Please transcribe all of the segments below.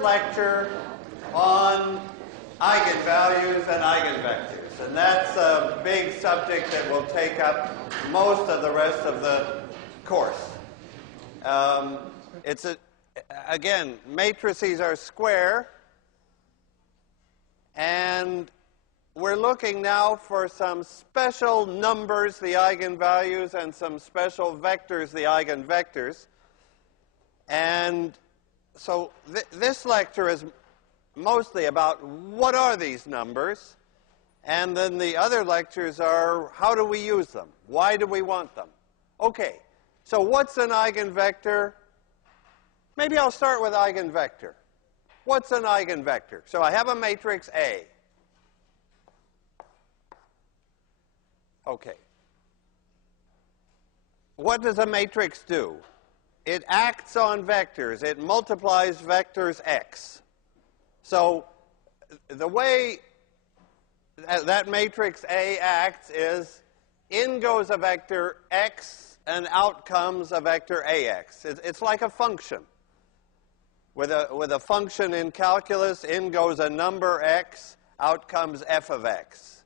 first lecture on eigenvalues and eigenvectors. And that's a big subject that will take up most of the rest of the course. Again, matrices are square, and we're looking now for some special numbers, the eigenvalues, and some special vectors, the eigenvectors. And so this lecture is mostly about what are these numbers, and then the other lectures are how do we use them? Why do we want them? Okay, so what's an eigenvector? Maybe I'll start with eigenvector. What's an eigenvector? So I have a matrix A. Okay. What does a matrix do? It acts on vectors. It multiplies vectors x. So the way that matrix A acts is in goes a vector x and out comes a vector ax. It's like a function. With a function in calculus, in goes a number x, out comes f of x.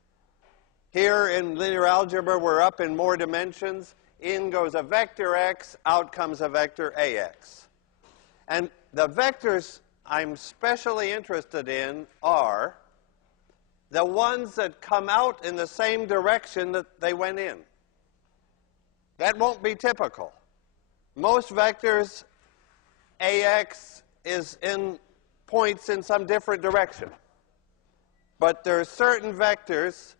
Here in linear algebra, we're up in more dimensions. In goes a vector x, out comes a vector ax. And the vectors I'm specially interested in are the ones that come out in the same direction that they went in. That won't be typical. Most vectors, ax is in points in some different direction. But there are certain vectors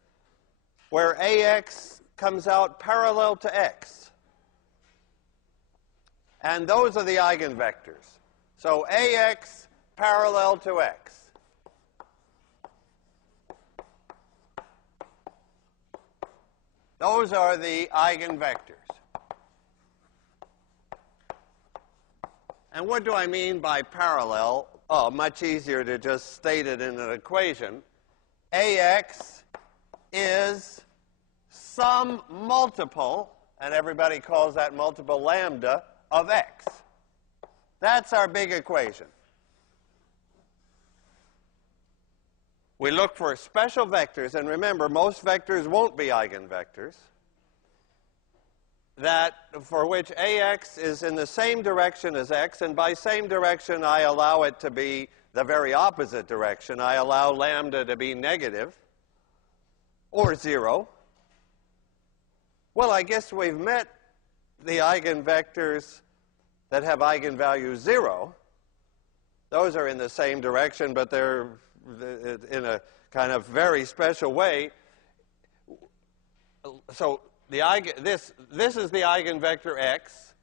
where ax comes out parallel to x. And those are the eigenvectors. So ax parallel to x. Those are the eigenvectors. And what do I mean by parallel? Oh, much easier to just state it in an equation. Ax is some multiple, and everybody calls that multiple lambda, of x. That's our big equation. We look for special vectors, and remember, most vectors won't be eigenvectors, that for which ax is in the same direction as x, and by same direction I allow it to be the very opposite direction. I allow lambda to be negative or 0. Well, I guess we've met the eigenvectors that have eigenvalue 0. Those are in the same direction, but they're in a kind of very special way. So this is the eigenvector x.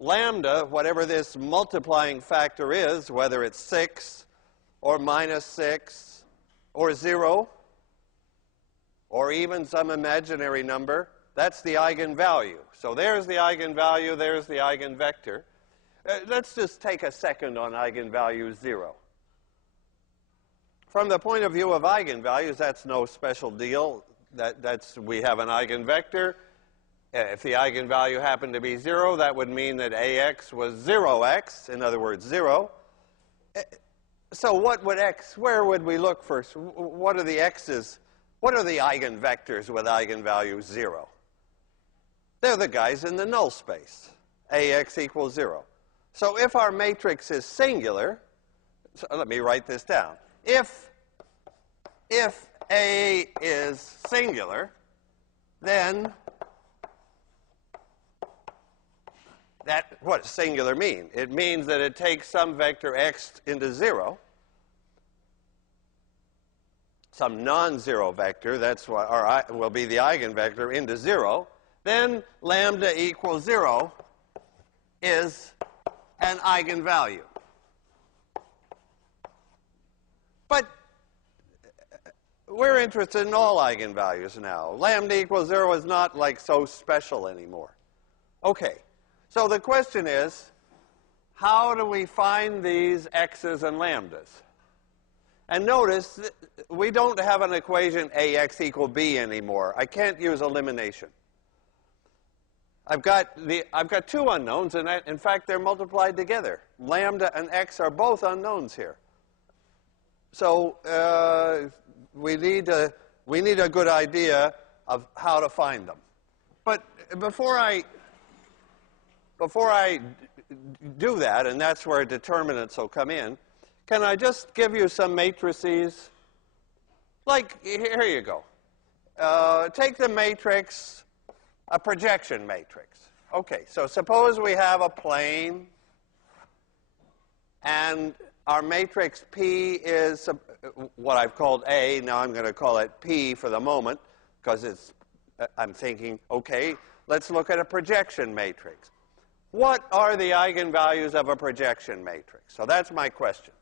Lambda, whatever this multiplying factor is, whether it's 6 or minus 6 or 0 or even some imaginary number, that's the eigenvalue. So there's the eigenvalue, there's the eigenvector. Let's just take a second on eigenvalue 0. From the point of view of eigenvalues, that's no special deal. We have an eigenvector. If the eigenvalue happened to be 0, that would mean that ax was 0x, in other words, 0. So what would where would we look first? What are the x's? What are the eigenvectors with eigenvalue 0? They're the guys in the null space. Ax equals 0. So if our matrix is singular, so let me write this down. If A is singular, then what does singular mean? It means that it takes some vector x into 0, some non-zero vector, that's what will be the eigenvector, into 0. Then lambda equals 0 is an eigenvalue. But we're interested in all eigenvalues now. Lambda equals 0 is not like so special anymore. Okay, so the question is, how do we find these x's and lambdas? And notice, we don't have an equation ax equal b anymore. I can't use elimination. I've got two unknowns, and in fact, they're multiplied together. Lambda and x are both unknowns here. So we need a good idea of how to find them. But before I do that, and that's where determinants will come in, can I just give you some matrices? Like, here you go. Take the matrix, a projection matrix. Okay, so suppose we have a plane, and our matrix P is what I've called A. Now I'm going to call it P for the moment, because I'm thinking, okay, let's look at a projection matrix. What are the eigenvalues of a projection matrix? So that's my question.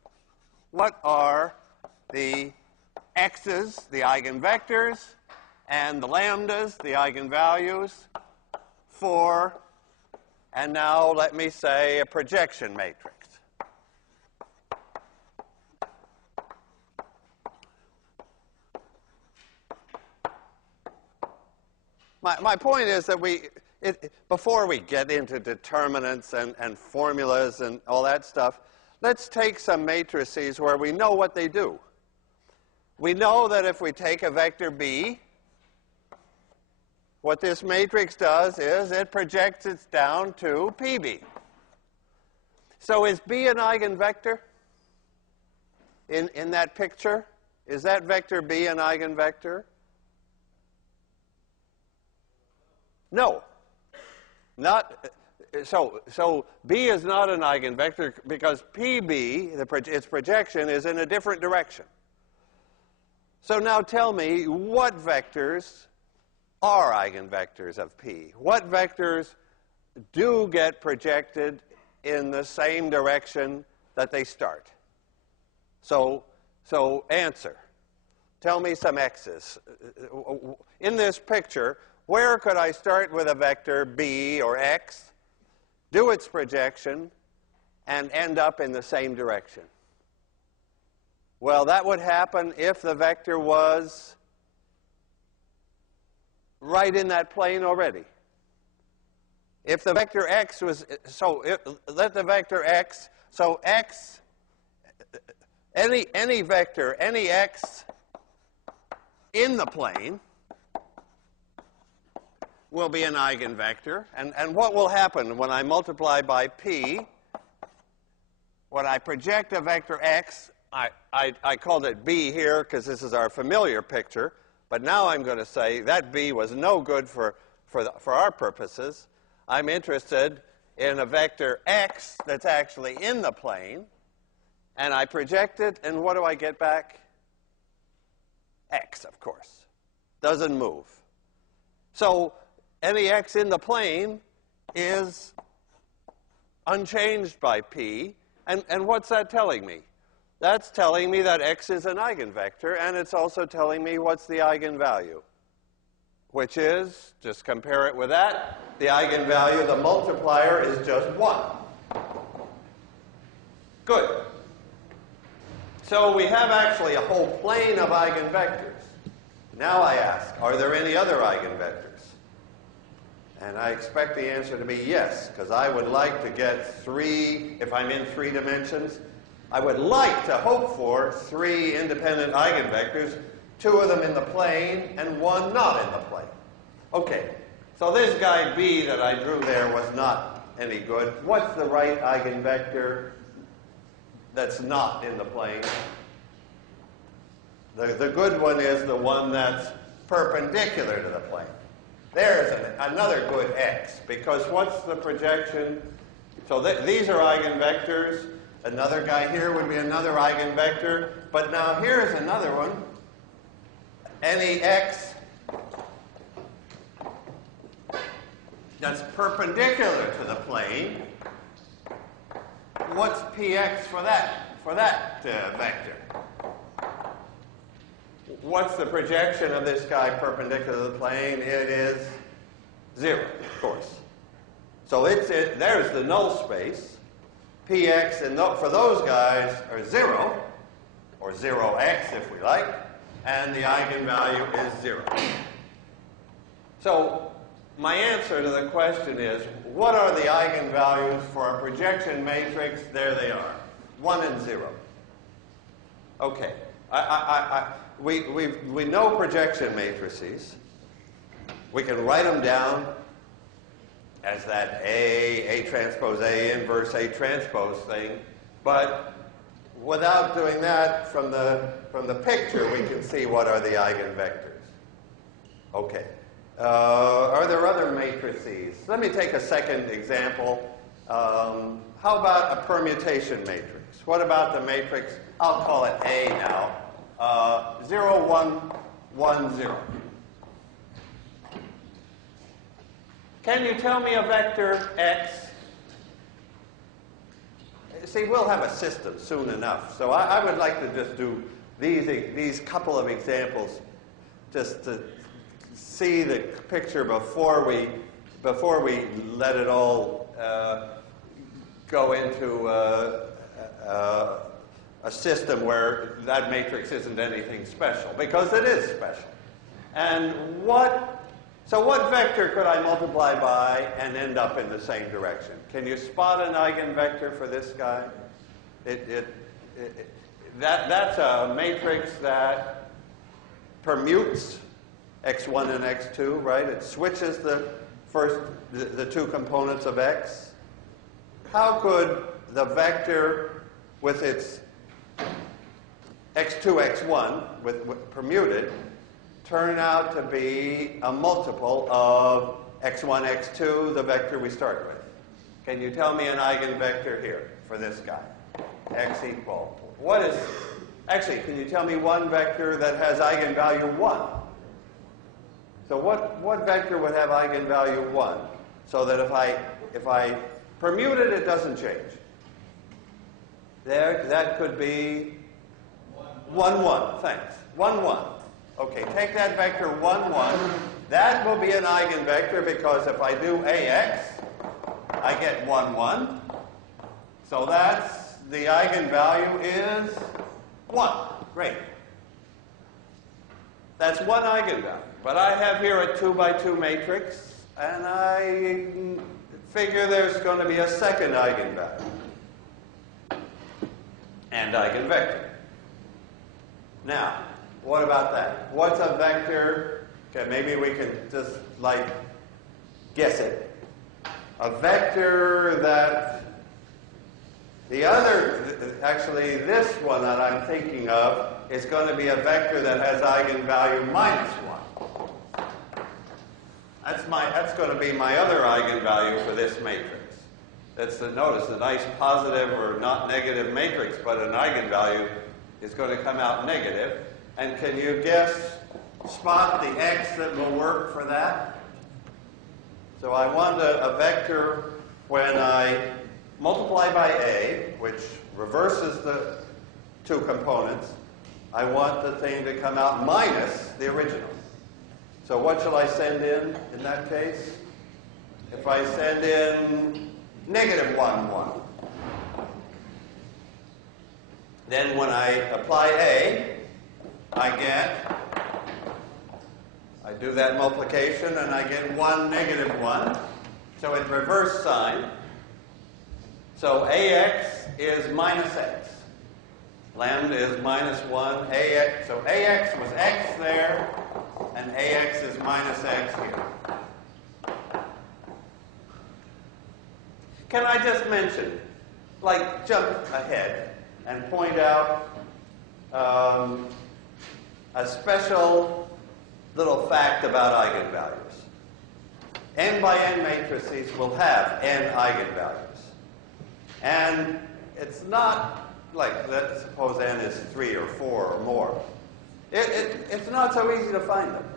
What are the x's, the eigenvectors, and the lambdas, the eigenvalues, for, and now let me say, a projection matrix? My point is that before we get into determinants and formulas and all that stuff, let's take some matrices where we know what they do. We know that if we take a vector B, what this matrix does is it projects it down to PB. So is B an eigenvector in that picture? Is that vector B an eigenvector? No. Not, so B is not an eigenvector because PB, its projection, is in a different direction. So now tell me, what vectors are eigenvectors of P? What vectors do get projected in the same direction that they start? So answer. Tell me some x's. In this picture, where could I start with a vector B or x, do its projection, and end up in the same direction? Well, that would happen if the vector was right in that plane already. If the vector x was, let the vector x, so x, any vector, any x in the plane will be an eigenvector. And what will happen when I multiply by P, when I project a vector x, I called it B here because this is our familiar picture, but now I'm going to say that B was no good for our purposes. I'm interested in a vector x that's actually in the plane, and I project it, and what do I get back? X, of course. Doesn't move. So any x in the plane is unchanged by P. And what's that telling me? That's telling me that x is an eigenvector, and it's also telling me what's the eigenvalue, which is, just compare it with that, the eigenvalue, the multiplier, is just 1. Good. So we have actually a whole plane of eigenvectors. Now I ask, are there any other eigenvectors? And I expect the answer to be yes, because I would like to get 3, if I'm in 3 dimensions, I would like to hope for 3 independent eigenvectors, 2 of them in the plane and 1 not in the plane. Okay, so this guy B that I drew there was not any good. What's the right eigenvector that's not in the plane? The good one is the one that's perpendicular to the plane. There's another good x, because what's the projection? So these are eigenvectors. Another guy here would be another eigenvector. But now here's another one. Any x that's perpendicular to the plane. What's px for that vector? What's the projection of this guy perpendicular to the plane? It is 0, of course. So there's the null space. Px for those guys are 0, or 0x if we like, and the eigenvalue is 0. So my answer to the question is, what are the eigenvalues for a projection matrix? There they are, 1 and 0. Okay. We know projection matrices. We can write them down as that A transpose A inverse A transpose thing. But without doing that, from the picture, we can see what are the eigenvectors. Okay. Are there other matrices? Let me take a second example. How about a permutation matrix? What about the matrix? I'll call it A now. 0, 1, 1, 0. Can you tell me a vector x? See, we'll have a system soon enough. So I would like to just do these couple of examples just to see the picture before we let it all go into a system where that matrix isn't anything special, because it is special. And so what vector could I multiply by and end up in the same direction? Can you spot an eigenvector for this guy? That's a matrix that permutes x1 and x2, right? It switches the two components of x. How could the vector with its x2, x1, with permuted, turn out to be a multiple of x1, x2, the vector we start with? Can you tell me an eigenvector here for this guy? X equal. Actually, can you tell me one vector that has eigenvalue 1? So what vector would have eigenvalue 1? So that if I permute it, it doesn't change. That could be 1, 1. Thanks. 1, 1. Okay, take that vector 1, 1. That will be an eigenvector because if I do AX, I get 1, 1. So the eigenvalue is 1. Great. That's one eigenvalue. But I have here a 2 by 2 matrix, and I figure there's going to be a second eigenvalue and eigenvector. Now, what about that? What's a vector? Okay, maybe we can just guess it. A vector that actually this one that I'm thinking of is going to be a vector that has eigenvalue -1. That's going to be my other eigenvalue for this matrix. Notice a nice positive or not negative matrix, but an eigenvalue is going to come out negative. And can you spot the x that will work for that? So I want a vector when I multiply by A, which reverses the two components. I want the thing to come out minus the original. So what shall I send in that case? If I send in -1, 1, then when I apply A, I do that multiplication and I get 1, -1. So it reverse sign. So AX is minus x. Lambda is -1. AX. So AX was x there, and AX is minus x here. Can I just mention, jump ahead and point out a special little fact about eigenvalues. N by n matrices will have n eigenvalues. And it's not let's suppose n is 3 or 4 or more. It's not so easy to find them.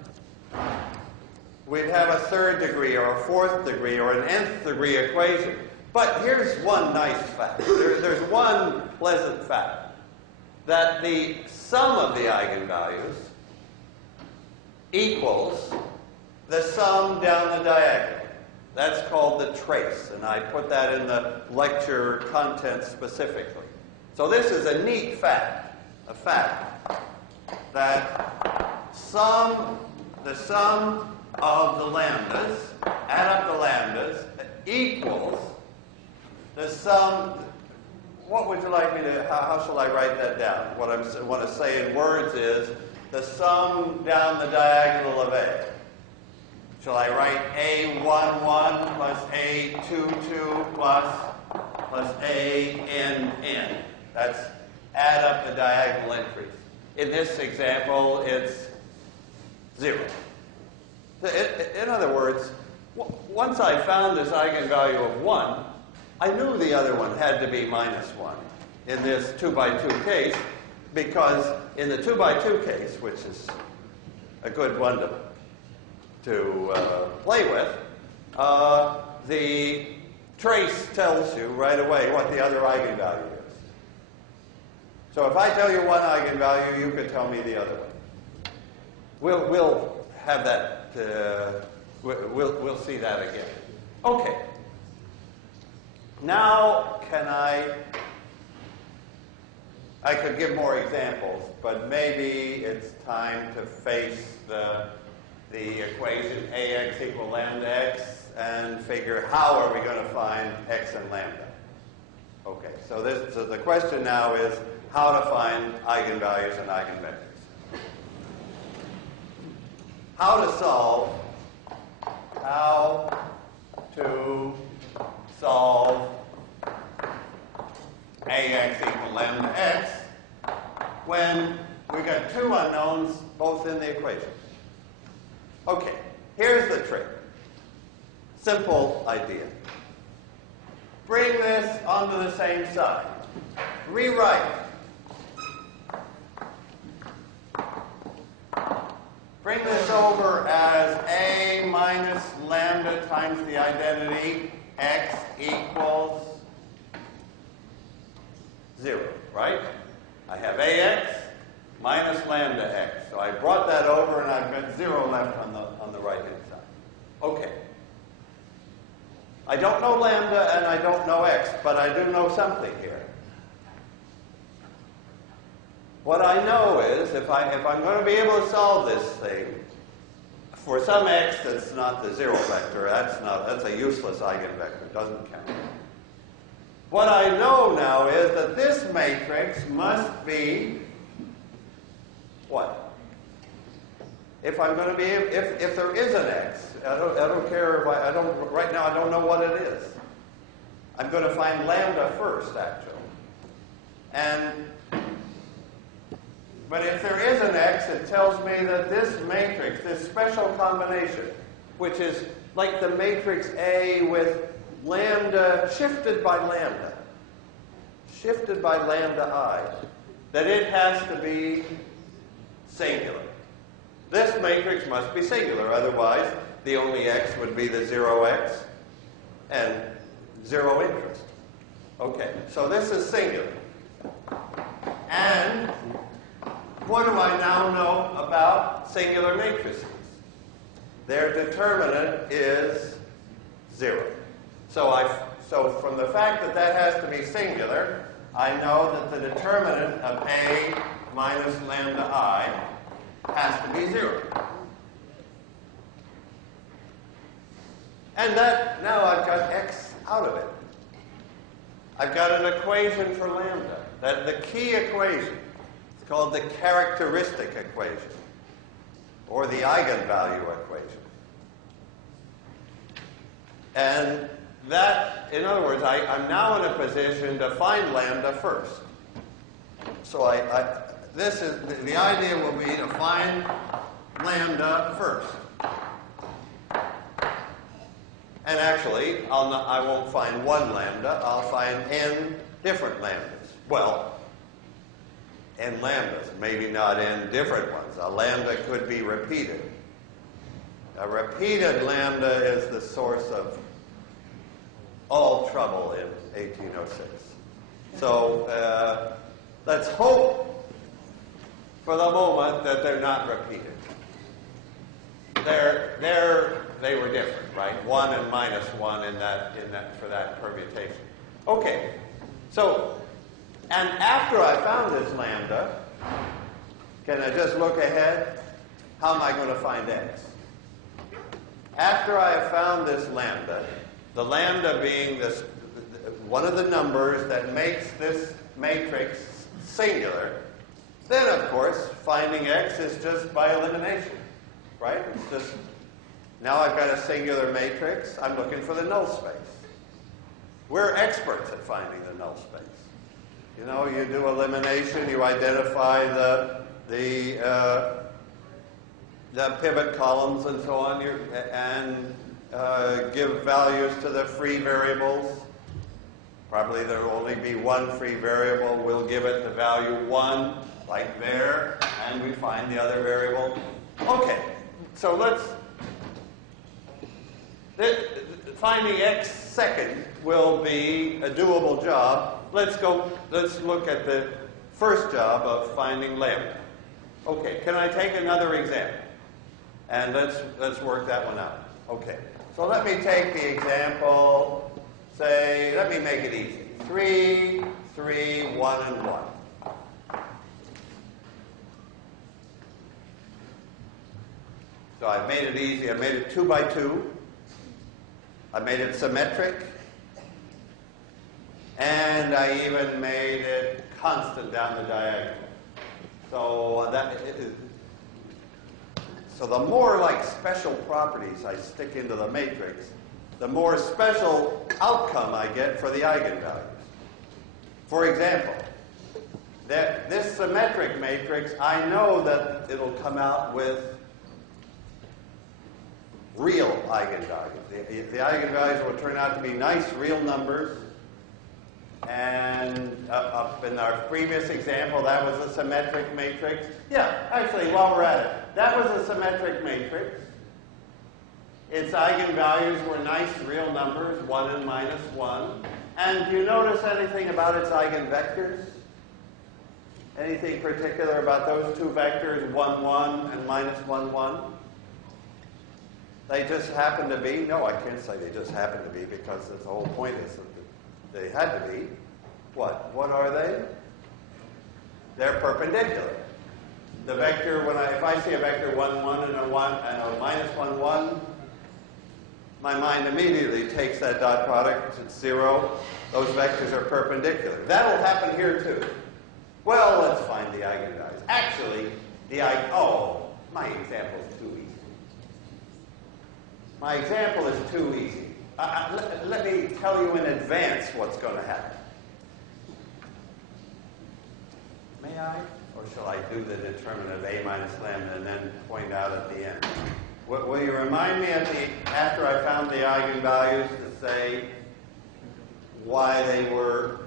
We'd have a 3rd degree or a 4th degree or an nth degree equation. But here's one nice fact. There's one pleasant fact. That the sum of the eigenvalues equals the sum down the diagonal. That's called the trace, and I put that in the lecture content specifically. So this is a neat fact, a fact that the sum of the lambdas, add up the lambdas, equals the sum, what would you like me to, how shall I write that down? What I want to say in words is the sum down the diagonal of A. Shall I write A11 plus A22 plus ANN? That's add up the diagonal entries. In this example, it's 0. In other words, once I found this eigenvalue of 1, I knew the other one had to be minus 1 in this 2 by 2 case, because in the 2 by 2 case, which is a good one to play with, the trace tells you right away what the other eigenvalue is. So if I tell you one eigenvalue, you can tell me the other one. We'll have that. We'll see that again. Okay. Now, I could give more examples, but maybe it's time to face the equation ax equal lambda x and figure how are we going to find x and lambda. Okay, so the question now is how to find eigenvalues and eigenvectors. How to solve ax equal lambda x when we've got two unknowns both in the equation. Okay, here's the trick. Simple idea. Bring this onto the same side. Rewrite. Bring this over as a minus lambda times the identity x equals 0, right? I have ax minus lambda x. So I brought that over and I've got 0 left on the right-hand side. Okay. I don't know lambda and I don't know x, but I do know something here. What I know is if I'm going to be able to solve this thing for some x that's not the 0 vector, that's a useless eigenvector, doesn't count. What I know now is that this matrix must be what? If I'm going to be if there is an x, I don't care if right now I don't know what it is. I'm going to find lambda first, actually. But if there is an x, it tells me that this matrix, this special combination, which is like the matrix A with lambda shifted by lambda I, that it has to be singular. This matrix must be singular, otherwise the only x would be the 0x and 0 interest. Okay, so this is singular. And what do I now know about singular matrices? Their determinant is 0. So from the fact that that has to be singular, I know that the determinant of A minus lambda I has to be 0. And that, now I've got x out of it. I've got an equation for lambda. The key equation. It's called the characteristic equation, or the eigenvalue equation. And that, in other words, I'm now in a position to find lambda first. So this is the idea will be to find lambda first. And actually, I won't find one lambda. I'll find n different lambdas. Well, n lambdas, maybe not n different ones. A lambda could be repeated. A repeated lambda is the source of all trouble in 1806. So let's hope for the moment that they're not repeated. They were different, right? 1 and minus 1 in that for that permutation. Okay. So, and after I found this lambda, can I just look ahead? How am I going to find x? After I have found this lambda, the lambda being this one of the numbers that makes this matrix singular, then of course finding x is just by elimination, right? It's just, now I've got a singular matrix, I'm looking for the null space. We're experts at finding the null space. You know, you do elimination, you identify the pivot columns and so on, and give values to the free variables. Probably there will only be one free variable. We'll give it the value 1, like there, and we find the other variable. Okay, so finding x second will be a doable job. Let's look at the first job of finding lambda. Okay, can I take another example? And let's work that one out. Okay, so let me take the example, say, let me make it easy. 3, 3, 1, and 1. So I've made it easy. I made it 2 by 2. I made it symmetric. And I even made it constant down the diagonal. So the more like special properties I stick into the matrix, the more special outcome I get for the eigenvalues. For example, this symmetric matrix, I know that it'll come out with real eigenvalues. The eigenvalues will turn out to be nice real numbers. And up in our previous example, that was a symmetric matrix. Yeah, actually, while we're at it, that was a symmetric matrix. Its eigenvalues were nice real numbers, 1 and minus 1. And do you notice anything about its eigenvectors? Anything particular about those two vectors, 1, 1 and minus 1, 1? They just happen to be? No, I can't say they just happen to be, because the whole point is that they had to be. What? What are they? They're perpendicular. The vector, if I see a vector 1, 1 and a 1 and a minus 1, 1, my mind immediately takes that dot product. It's 0. Those vectors are perpendicular. That'll happen here too. Well, let's find the eigenvalues. Actually, my example is too easy. My example is too easy. Let me tell you in advance what's going to happen. May I? Or shall I do the determinant of a minus lambda and then point out at the end? Will you remind me after I found the eigenvalues to say why they were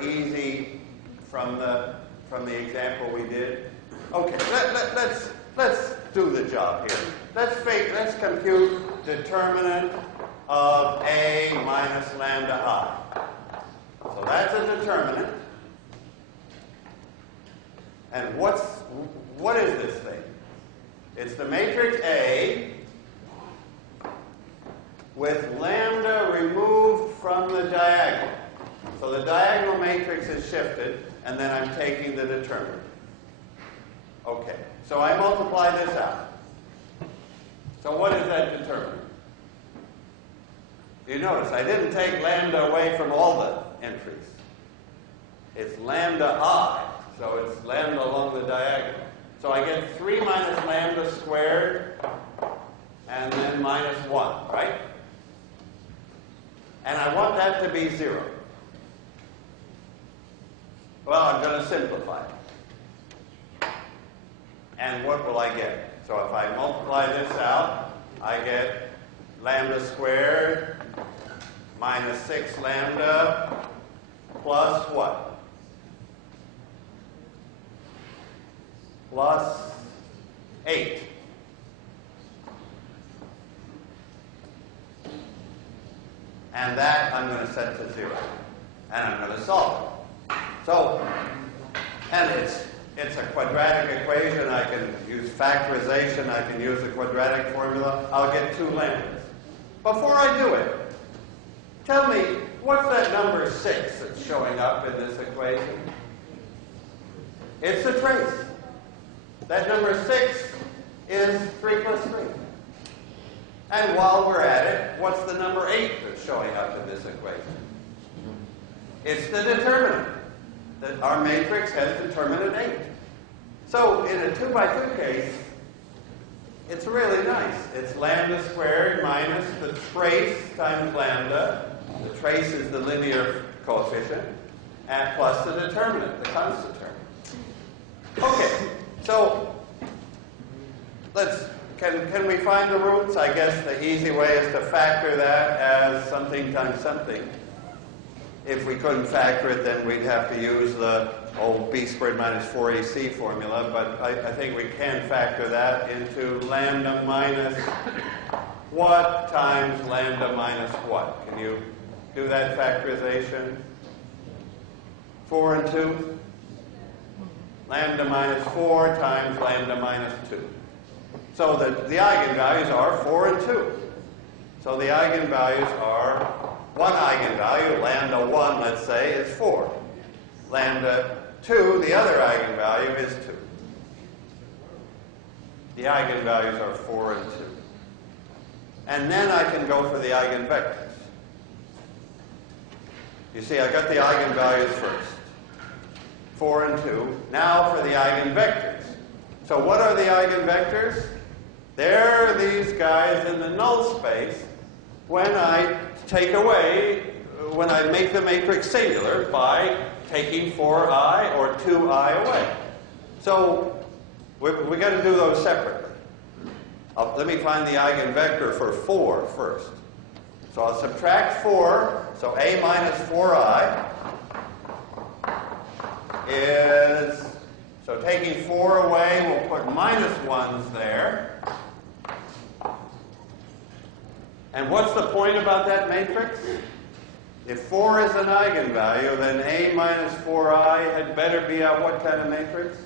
easy from the example we did? Okay, let's do the job here. Let's compute determinant of a minus lambda I. So that's a determinant. And what is this thing? It's the matrix A with lambda removed from the diagonal. So the diagonal matrix is shifted, and then I'm taking the determinant. Okay, so I multiply this out. So what is that determinant? You notice I didn't take lambda away from all the entries. It's lambda I, so it's lambda along the diagonal. So I get 3 minus lambda squared, and then minus 1, right? And I want that to be 0. Well, I'm going to simplify it. And what will I get? So if I multiply this out, I get lambda squared minus 6 lambda plus what? Plus 8. And that I'm going to set to 0. And I'm going to solve it. So, and it's a quadratic equation. I can use factorization. I can use the quadratic formula. I'll get 2 lambdas. Before I do it, tell me, what's that number 6 that's showing up in this equation? It's the trace. That number 6 is 3 plus 3. And while we're at it, what's the number 8 that's showing up in this equation? It's the determinant. That our matrix has determinant 8. So in a 2 by 2 case, it's really nice. It's lambda squared minus the trace times lambda. The trace is the linear coefficient, and plus the determinant, the constant term. Okay, so can we find the roots? I guess the easy way is to factor that as something times something. If we couldn't factor it, then we'd have to use the old b squared minus 4ac formula, but I think we can factor that into lambda minus what times lambda minus what? Can you do that factorization? 4 and 2? Lambda minus 4 times lambda minus 2. So the eigenvalues are 4 and 2. So the eigenvalues are, one eigenvalue, lambda 1, let's say, is 4. Lambda 2, the other eigenvalue, is 2. The eigenvalues are 4 and 2. And then I can go for the eigenvectors. You see, I got the eigenvalues first. 4 and 2. Now for the eigenvectors. So what are the eigenvectors? They're these guys in the null space when I take away, when I make the matrix singular by taking 4i or 2i away. So we got to do those separately. Let me find the eigenvector for 4 first. So I'll subtract 4, so a minus 4i is, so taking 4 away, we'll put minus 1s there. And what's the point about that matrix? If 4 is an eigenvalue, then a minus 4i had better be a what kind of matrix?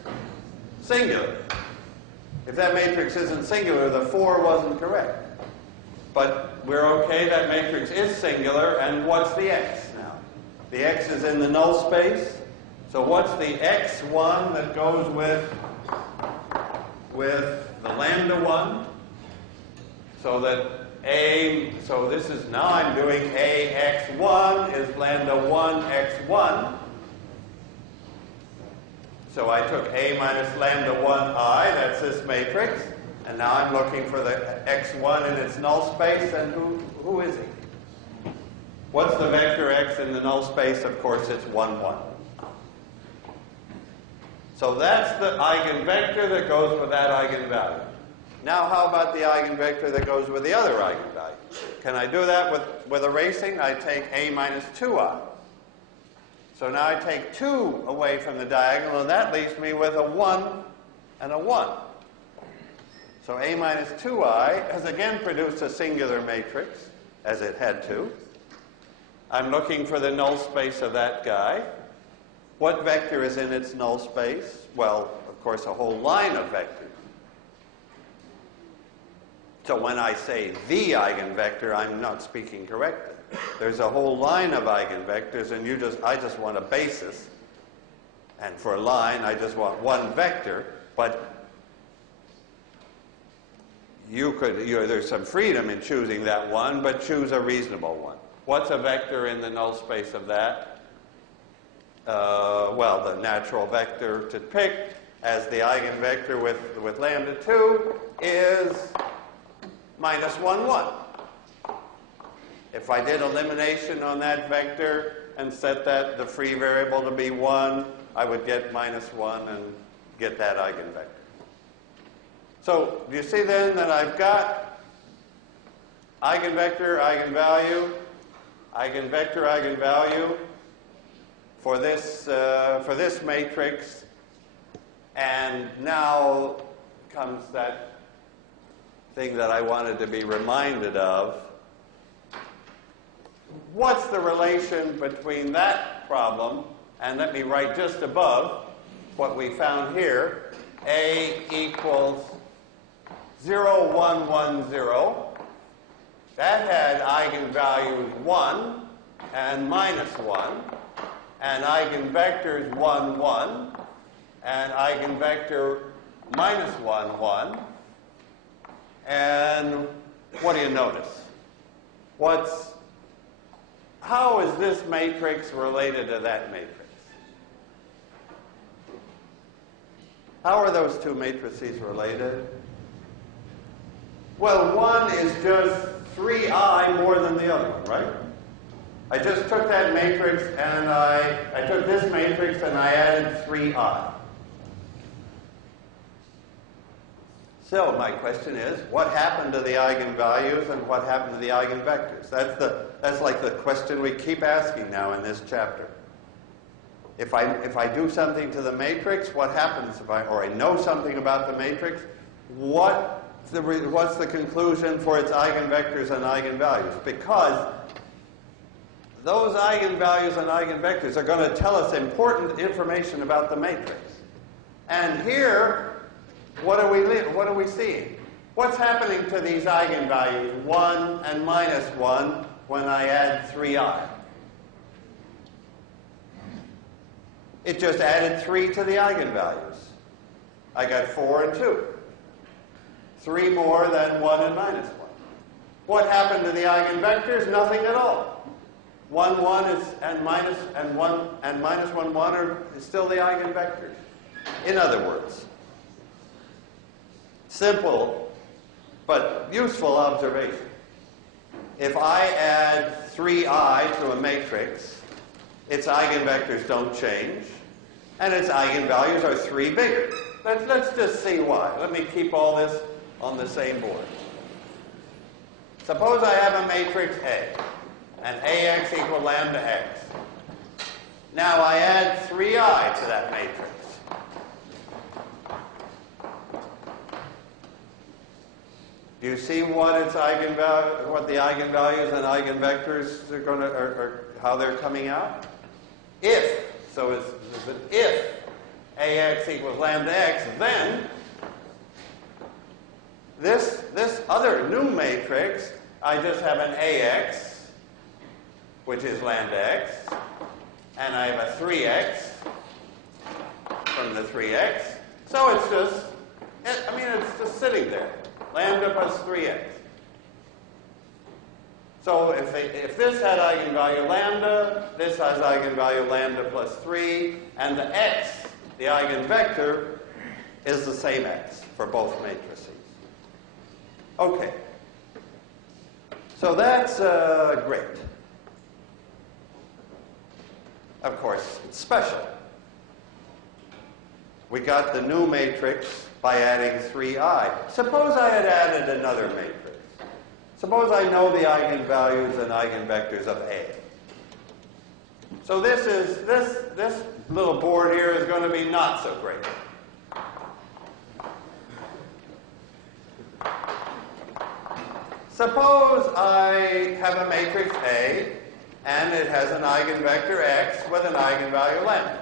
Singular. If that matrix isn't singular, the 4 wasn't correct. But we're okay, that matrix is singular, and what's the x now? The x is in the null space. So what's the x1 that goes with the lambda 1? So that so this is, now I'm doing ax1 is lambda 1 x1. So I took a minus lambda 1i, that's this matrix, and now I'm looking for the x1 in its null space, and who is he? What's the vector x in the null space? Of course, it's 1, 1. So that's the eigenvector that goes with that eigenvalue. Now how about the eigenvector that goes with the other eigenvalue? Can I do that with erasing? I take a minus 2i. So now I take 2 away from the diagonal, and that leaves me with a 1 and a 1. So a minus 2i has again produced a singular matrix, as it had to. I'm looking for the null space of that guy. What vector is in its null space? Well, of course, a whole line of vectors. So when I say the eigenvector, I'm not speaking correctly. There's a whole line of eigenvectors, and I just want a basis. And for a line, I just want one vector. But there's some freedom in choosing that one, but choose a reasonable one. What's a vector in the null space of that? Well, the natural vector to pick as the eigenvector with lambda 2 is minus 1, 1. If I did elimination on that vector and set the free variable to be 1, I would get minus 1 and get that eigenvector. So do you see then that I've got eigenvector, eigenvalue, eigenvector, eigenvalue for this matrix, and now comes that thing that I wanted to be reminded of. What's the relation between that problem, and let me write just above what we found here, a equals 0, 1, 1, 0. That had eigenvalues 1 and minus 1, and eigenvectors 1, 1, and eigenvector minus 1, 1. And what do you notice? How is this matrix related to that matrix? How are those two matrices related? Well, one is just 3i more than the other one, right? I just took that matrix and I took this matrix and I added 3i. So my question is, what happened to the eigenvalues and what happened to the eigenvectors? That's like the question we keep asking now in this chapter. If I do something to the matrix, what happens or I know something about the matrix, what's the conclusion for its eigenvectors and eigenvalues? Because those eigenvalues and eigenvectors are going to tell us important information about the matrix. And here, what are we seeing? What's happening to these eigenvalues, 1 and minus 1, when I add 3i? It just added 3 to the eigenvalues. I got 4 and 2. 3 more than 1 and minus 1. What happened to the eigenvectors? Nothing at all. 1, 1 is, and 1 and minus 1, 1 are still the eigenvectors. In other words, simple but useful observation. If I add 3i to a matrix, its eigenvectors don't change, and its eigenvalues are 3 bigger. Let's just see why. Let me keep all this on the same board. Suppose I have a matrix A, and AX equals lambda x. Now I add 3i to that matrix. Do you see what the eigenvalues and eigenvectors are going to, or how they're coming out? If AX equals lambda x, then this other new matrix, I just have an AX, which is lambda x, and I have a 3x from the 3x. So it's just sitting there. Lambda plus 3x. So if this had eigenvalue lambda, this has eigenvalue lambda plus 3, and the x, the eigenvector, is the same x for both matrices. Okay. So that's great. Of course, it's special. We got the new matrix by adding 3i. Suppose I had added another matrix. Suppose I know the eigenvalues and eigenvectors of A. So this little board here is going to be not so great. Suppose I have a matrix A, and it has an eigenvector x with an eigenvalue lambda.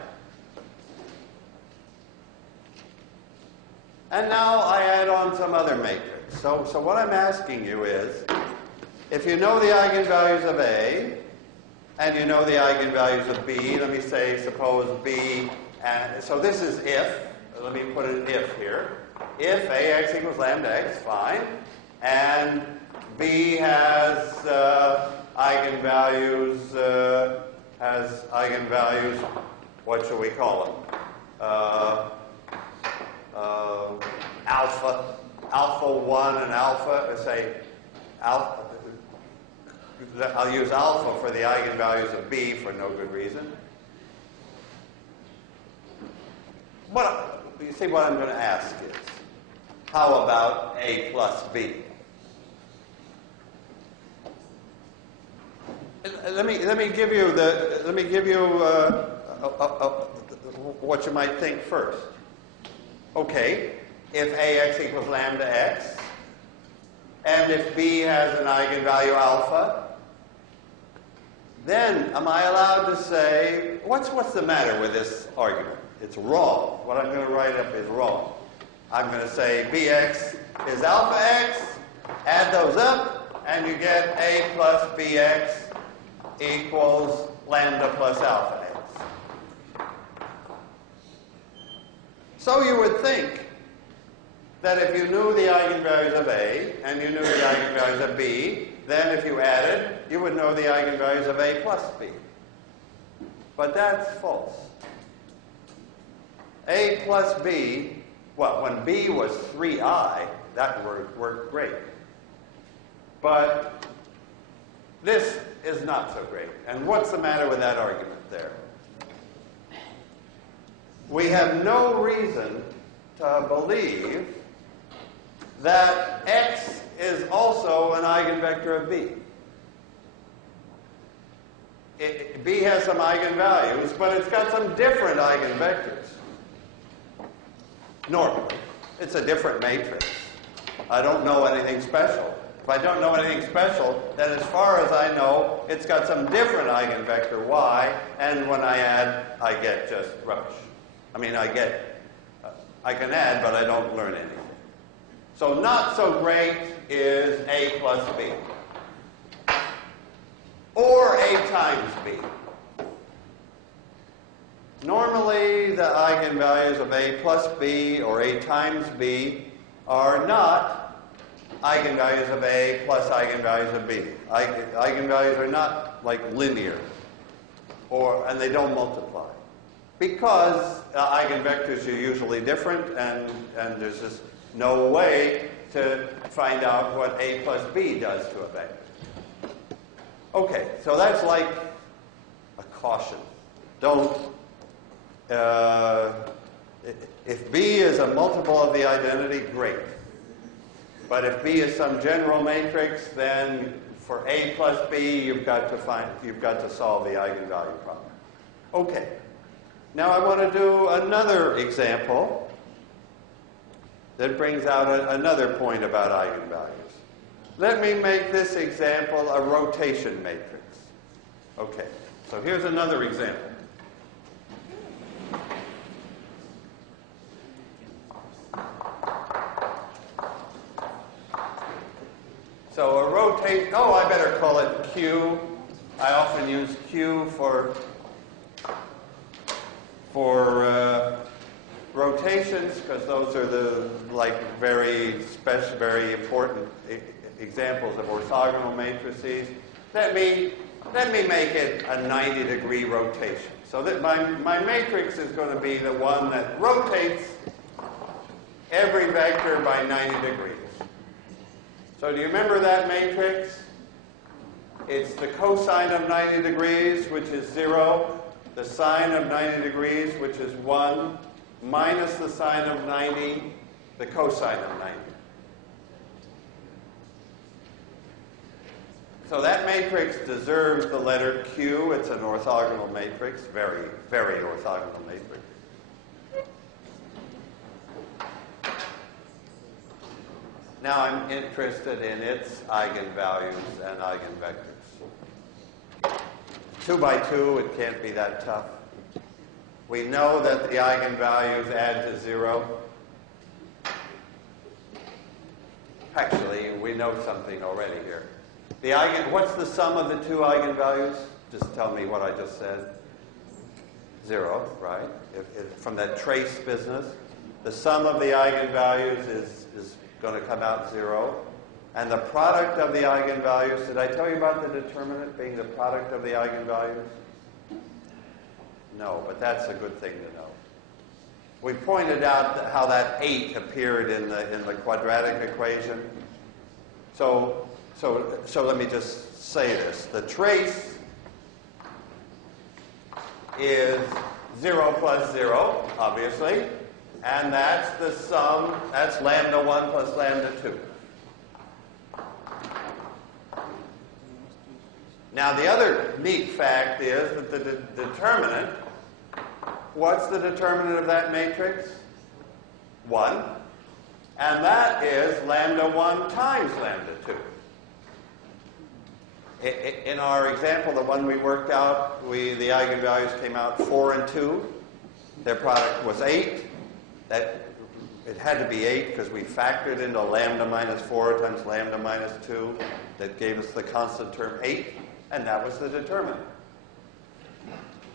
And now I add on some other matrix. So what I'm asking you is, if you know the eigenvalues of A, and you know the eigenvalues of B, let me say, suppose B, and so this is if, let me put an if here. If AX equals lambda x, fine, and B has eigenvalues, what shall we call them? Alpha 1 and alpha, say alpha. I'll use alpha for the eigenvalues of B for no good reason. You see what I'm going to ask is, how about A plus B? Let me give you what you might think first. Okay, if AX equals lambda x, and if B has an eigenvalue alpha, then am I allowed to say, what's the matter with this argument? It's wrong. What I'm going to write up is wrong. I'm going to say Bx is alpha x, add those up, and you get A plus Bx equals lambda plus alpha x. So you would think that if you knew the eigenvalues of A and you knew the eigenvalues of B, then if you added, you would know the eigenvalues of A plus B. But that's false. A plus B, well, when B was 3i, that worked great. But this is not so great. And what's the matter with that argument there? We have no reason to believe that x is also an eigenvector of B. B has some eigenvalues, but it's got some different eigenvectors. Normally, it's a different matrix. I don't know anything special. If I don't know anything special, then as far as I know, it's got some different eigenvector y, and when I add, I get just rubbish. I mean, I can add, but I don't learn anything. So not so great is A plus B. Or A times B. Normally, the eigenvalues of A plus B or A times B are not eigenvalues of A plus eigenvalues of B. Eigenvalues are not like linear, and they don't multiply. Because eigenvectors are usually different, and there's just no way to find out what A plus B does to a vector. Okay, so that's like a caution. Don't, if B is a multiple of the identity, great. But if B is some general matrix, then for A plus B, you've got to solve the eigenvalue problem. Okay. Now I want to do another example that brings out another point about eigenvalues. Let me make this example a rotation matrix. Okay, so here's another example. So a rotate, I better call it Q. I often use Q for rotations, because those are the very special, very important examples of orthogonal matrices. Let me make it a 90-degree rotation. So that my matrix is going to be the one that rotates every vector by 90 degrees. So do you remember that matrix? It's the cosine of 90 degrees, which is 0, the sine of 90 degrees, which is 1, minus the sine of 90, the cosine of 90. So that matrix deserves the letter Q. It's an orthogonal matrix, very, very orthogonal matrix. Now I'm interested in its eigenvalues and eigenvectors. 2 by 2, it can't be that tough. We know that the eigenvalues add to 0. Actually, we know something already here. What's the sum of the two eigenvalues? Just tell me what I just said. 0, right? From that trace business, the sum of the eigenvalues is going to come out 0. And the product of the eigenvalues, did I tell you about the determinant being the product of the eigenvalues? No, but that's a good thing to know. We pointed out how that 8 appeared in the quadratic equation. So let me just say this. The trace is 0 plus 0, obviously. And that's the sum, that's lambda 1 plus lambda 2. Now, the other neat fact is that the determinant, what's the determinant of that matrix? 1. And that is lambda 1 times lambda 2. In our example, the one we worked out, the eigenvalues came out 4 and 2. Their product was 8. It had to be 8 because we factored into lambda minus 4 times lambda minus 2. That gave us the constant term 8, and that was the determinant.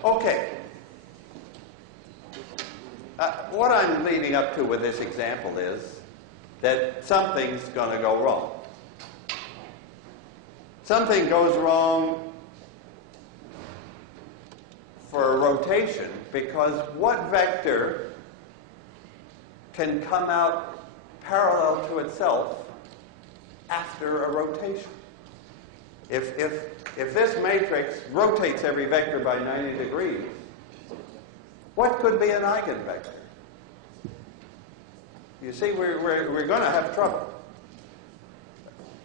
Okay. What I'm leading up to with this example is that something's going to go wrong. Something goes wrong for a rotation because what vector can come out parallel to itself after a rotation? If this matrix rotates every vector by 90 degrees, what could be an eigenvector? You see, we're going to have trouble.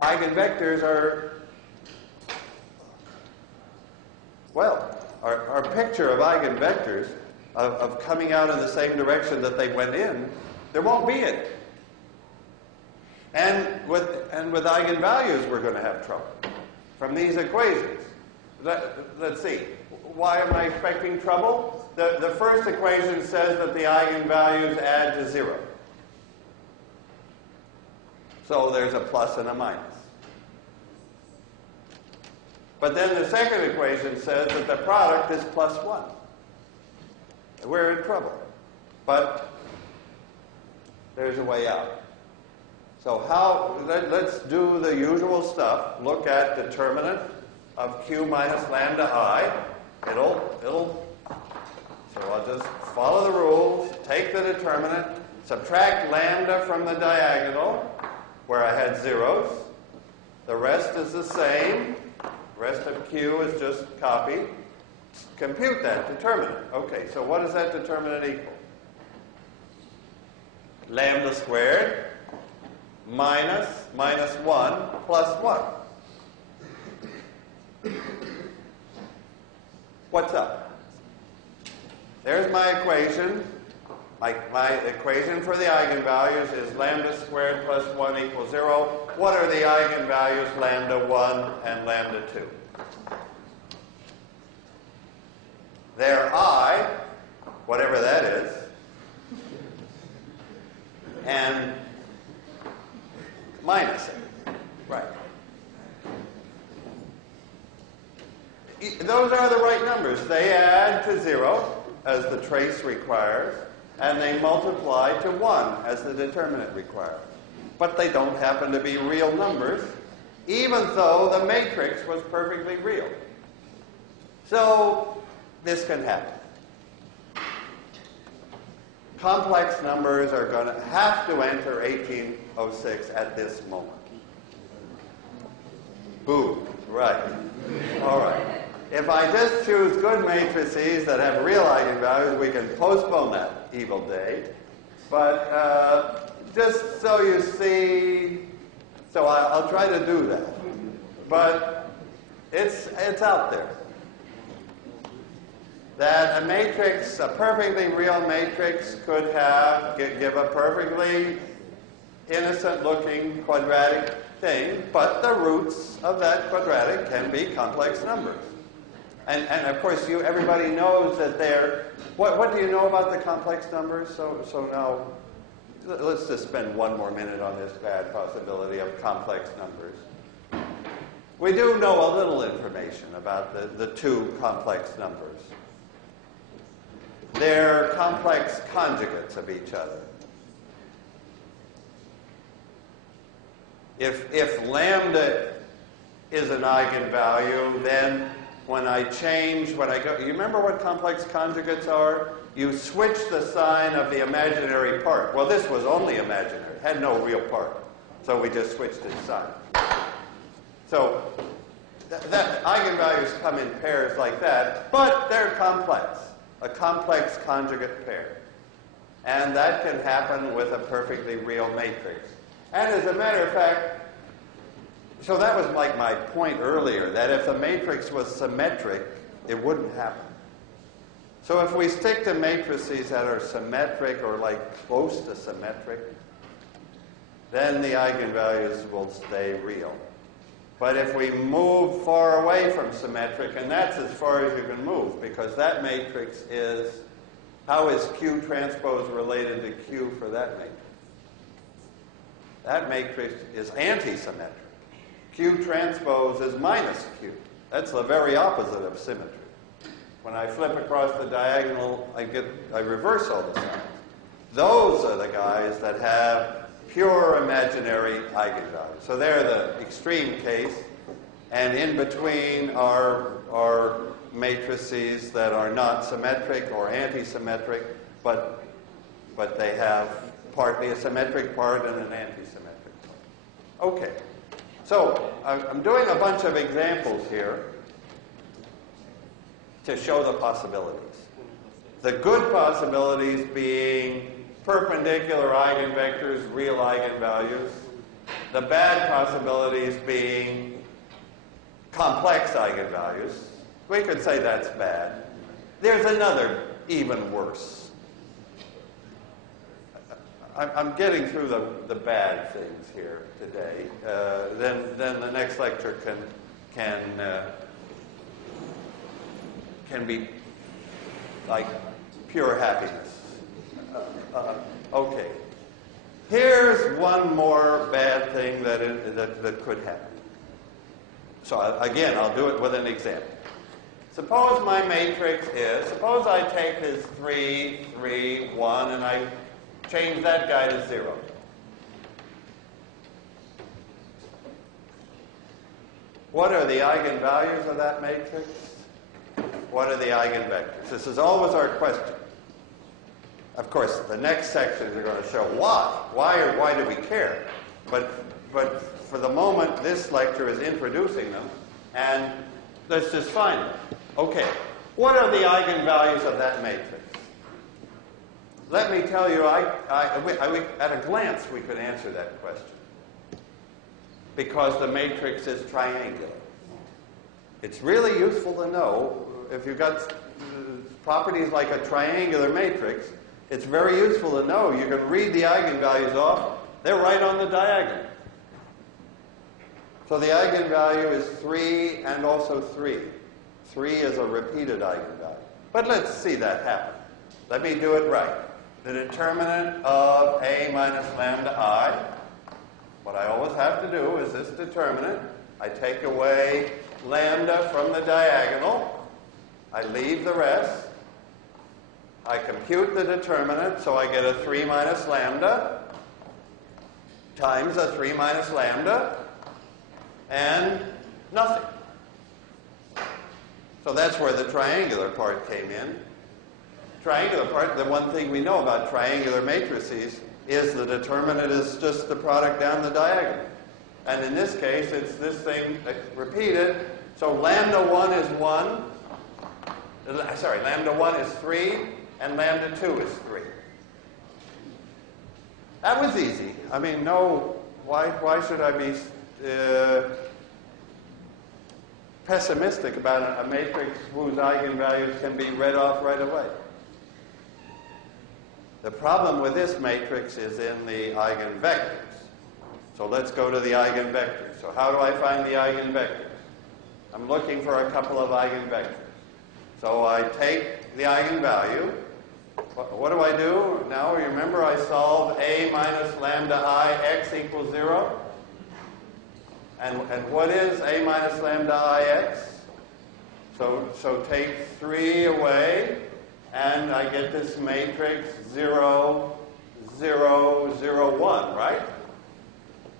Eigenvectors are, well, our picture of eigenvectors, of coming out in the same direction that they went in, there won't be any. And with eigenvalues, we're going to have trouble from these equations. Let's see. Why am I expecting trouble? The first equation says that the eigenvalues add to 0. So there's a plus and a minus. But then the second equation says that the product is plus 1. We're in trouble. But there's a way out. So let's do the usual stuff. Look at determinant of q minus lambda I. So I'll just follow the rules, take the determinant, subtract lambda from the diagonal, where I had zeros. The rest is the same. The rest of q is just copied. Compute that determinant. Okay, so what does that determinant equal? Lambda squared minus 1 plus 1. What's up? There's my equation. My equation for the eigenvalues is lambda squared plus 1 equals 0. What are the eigenvalues lambda 1 and lambda 2? They're I, whatever that is, and minus it. Right. Those are the right numbers. They add to 0, as the trace requires, and they multiply to 1, as the determinant requires. But they don't happen to be real numbers, even though the matrix was perfectly real. So this can happen. Complex numbers are going to have to enter 1806 at this moment. Boo. Right. All right. If I just choose good matrices that have real eigenvalues, we can postpone that evil day. But just so you see, so I'll try to do that. But it's out there. That a matrix, a perfectly real matrix, could give a perfectly innocent-looking quadratic thing, but the roots of that quadratic can be complex numbers. And of course, everybody knows that they're. What do you know about the complex numbers? So now, let's just spend one more minute on this bad possibility of complex numbers. We do know a little information about the two complex numbers. They're complex conjugates of each other. If lambda is an eigenvalue, then when I go, you remember what complex conjugates are? You switch the sign of the imaginary part. Well, this was only imaginary. It had no real part. So we just switched its sign. So that eigenvalues come in pairs like that, but they're complex. A complex conjugate pair. And that can happen with a perfectly real matrix. And as a matter of fact, so that was like my point earlier, that if the matrix was symmetric, it wouldn't happen. So if we stick to matrices that are symmetric or like close to symmetric, then the eigenvalues will stay real. But if we move far away from symmetric, and that's as far as you can move, because that matrix is, how is Q transpose related to Q for that matrix? That matrix is anti-symmetric. Q transpose is minus Q. That's the very opposite of symmetry. When I flip across the diagonal, I reverse all the signs. Those are the guys that have pure imaginary eigenvalues. So they're the extreme case, and in between are matrices that are not symmetric or anti-symmetric, but they have partly a symmetric part and an anti-symmetric part. Okay, so I'm doing a bunch of examples here to show the possibilities. The good possibilities being perpendicular eigenvectors, real eigenvalues. The bad possibilities being complex eigenvalues. We could say that's bad. There's another even worse. I'm getting through the bad things here today. Then the next lecture can be like pure happiness. Okay. Here's one more bad thing that could happen. So again, I'll do it with an example. Suppose my matrix is, suppose I take this 3, 3, 1, and I change that guy to 0. What are the eigenvalues of that matrix? What are the eigenvectors? This is always our question. Of course, the next sections are going to show why. Why do we care? But for the moment, this lecture is introducing them, and let's just find them. Okay, what are the eigenvalues of that matrix? Let me tell you, at a glance, we could answer that question. Because the matrix is triangular. It's really useful to know, if you've got properties like a triangular matrix, it's very useful to know. You can read the eigenvalues off. They're right on the diagonal. So the eigenvalue is 3 and also 3. 3 is a repeated eigenvalue. But let's see that happen. Let me do it right. The determinant of A minus lambda I, what I always have to do is this determinant. I take away lambda from the diagonal. I leave the rest. I compute the determinant, so I get a 3 minus lambda times a 3 minus lambda, and nothing. So that's where the triangular part came in. Triangular part, the one thing we know about triangular matrices is the determinant is just the product down the diagonal. And in this case, it's this thing repeated. So lambda 1 is 1. Sorry, lambda 1 is 3, and lambda 2 is 3. That was easy. I mean, no, why should I be pessimistic about a matrix whose eigenvalues can be read off right away? The problem with this matrix is in the eigenvectors. So let's go to the eigenvectors. So how do I find the eigenvectors? I'm looking for a couple of eigenvectors. So I take the eigenvalue. What do I do? Now, remember I solved A minus lambda I x equals 0? And what is A minus lambda I x? So take 3 away, and I get this matrix 0, 0, 0, 1, right?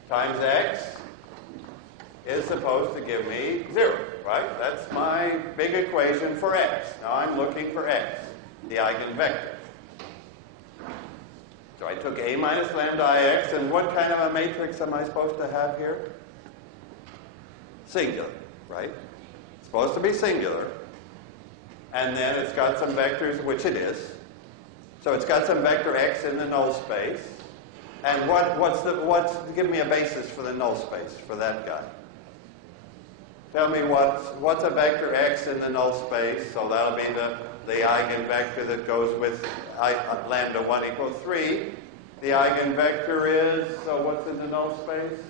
Times x is supposed to give me 0, right? That's my big equation for x. Now I'm looking for x, the eigenvector. So I took A minus lambda ix, and what kind of a matrix am I supposed to have here? Singular, right? It's supposed to be singular. And then it's got some vectors, which it is. So it's got some vector x in the null space. And give me a basis for the null space for that guy. Tell me what's a vector x in the null space. So that'll be the eigenvector that goes with lambda 1 equals 3. The eigenvector is, so what's in the null space?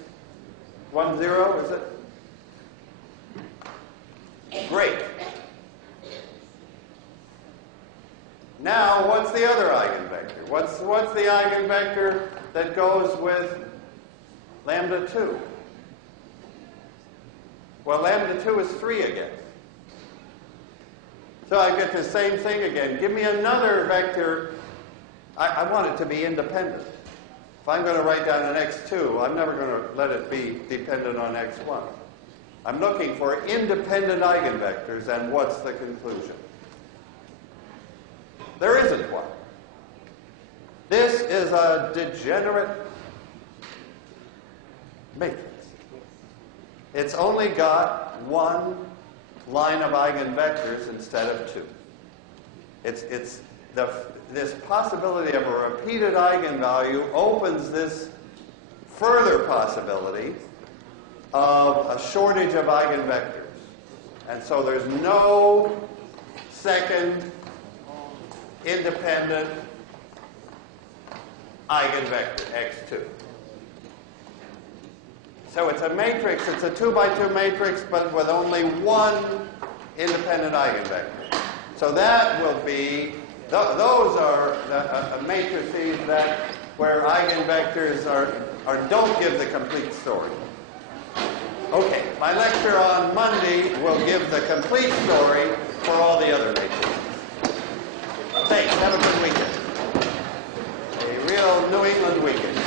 1, 0, is it? Great. Now, what's the other eigenvector? What's the eigenvector that goes with lambda 2? Well, lambda 2 is 3 again. So I get the same thing again. Give me another vector. I want it to be independent. If I'm going to write down an x2, I'm never going to let it be dependent on x1. I'm looking for independent eigenvectors, and what's the conclusion? There isn't one. This is a degenerate matrix. It's only got one line of eigenvectors instead of two. This possibility of a repeated eigenvalue opens this further possibility of a shortage of eigenvectors. And so there's no second independent eigenvector, x2. So it's a matrix, it's a 2 by 2 matrix, but with only one independent eigenvector. So that will be, those are matrices where eigenvectors don't give the complete story. Okay, my lecture on Monday will give the complete story for all the other matrices. Thanks, have a good weekend. A real New England weekend.